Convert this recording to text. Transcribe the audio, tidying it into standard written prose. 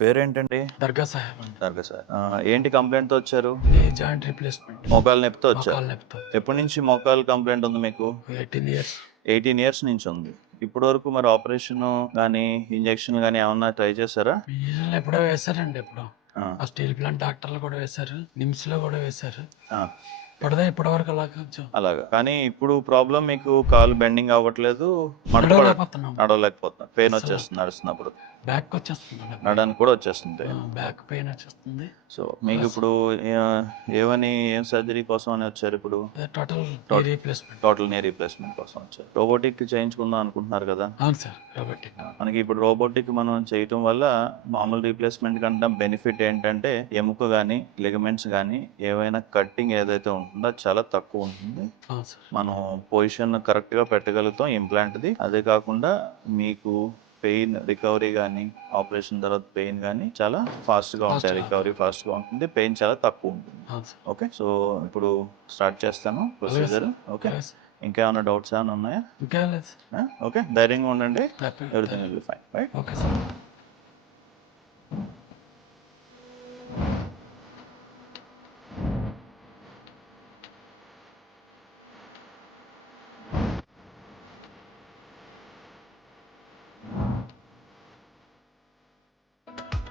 పేరేంటండి? దర్గా సాహెబ్ అండి. దర్గా సార్. ఏంటి కంప్లెయింట్‌తో వచ్చారు? ఇది జాయింట్ రీప్లేస్‌మెంట్. మోకాలు నొప్పితో వచ్చారు. మోకాలు నొప్పితో. ఎప్పటి నుంచి మోకాలు కంప్లెయింట్ ఉంది మీకు? 18 ఇయర్స్. 18 ఇయర్స్ నుంచి ఉంది. ఇప్పటి వరకు మరి ఆపరేషను గానీ, ఇంజెక్షన్‌లు గానీ ఏమన్నా ట్రై చేశారా? ఇంజక్షన్లు ఎప్పుడో వేశారండి ఎప్పుడో. ఆ! ఆ స్టీల్ ప్లాంట్ డాక్టర్లు కూడా వేశారు. నిమ్స్‌లో కూడా వేశారు. ఆ! ఇప్పటివరకు అలా కొంచెం అలాగా. కానీ ఇప్పుడు ప్రాబ్లమ్ మీకు కాలు బెండింగ్ అవ్వట్లేదు. మడత నడవలేకపోతున్నాం. నడవలేకపోతున్నారు. పెయిన్ అసలు వచ్చేస్తుంది నడుస్తున్నప్పుడు. బ్యాక్ వచ్చేస్తుందండి. నడడానికి కూడా వచ్చేస్తుంది పెయిన్. బ్యాక్ పెయిన్ వచ్చేస్తుంది. సో, మీకు ఇప్పుడు ఏం సర్జరీ కోసం అని వచ్చారు ఇప్పుడు? టోటల్ టోట్ రీప్లేస్‌మెంట్. టోటల్ నీ రీప్లేస్‌మెంట్ కోసం వచ్చారు. రోబోటిక్ చేయించుకుందాం అనుకుంటున్నారు కదా! అవును సార్. కాబట్టి మనకి ఇప్పుడు రోబోటిక్ మనం చేయటం వల్ల మామూలు రీప్లేస్మెంట్ కంటే బెనిఫిట్ ఏంటంటే ఎముక గానీ, లిగమెంట్స్ గానీ ఏవైనా కట్టింగ్ ఏదైతే ఉంటుందో అది చాలా తక్కువ ఉంటుంది. అవును సార్. మనం పొజిషన్ కరెక్ట్‌గా పెట్టగలుగుతాం ఇంప్లాంట్‌ది. అదే కాకుండా మీకు పెయిన్ రికవరీ గానీ, ఆపరేషన్ తర్వాత పెయిన్ గానీ చాలా ఫాస్ట్‌గా ఉంటాయి. రికవరీ ఫాస్ట్‌గా ఉంటుంది. పెయిన్ చాలా తక్కువ ఉంటుంది. అవును సార్. ఓకే. సో, ఇప్పుడు స్టార్ట్ చేస్తాను ప్రొసీజర్. ఓకే. అలాగే సార్. ఇంకా ఏమైనా డౌట్స్ ఏమైనా ఉన్నాయా? ఇంకా లేదు సార్. ఓకే. ధైర్యంగా ఉండండి. Happy. Everything will be fine. Right? Okay sir.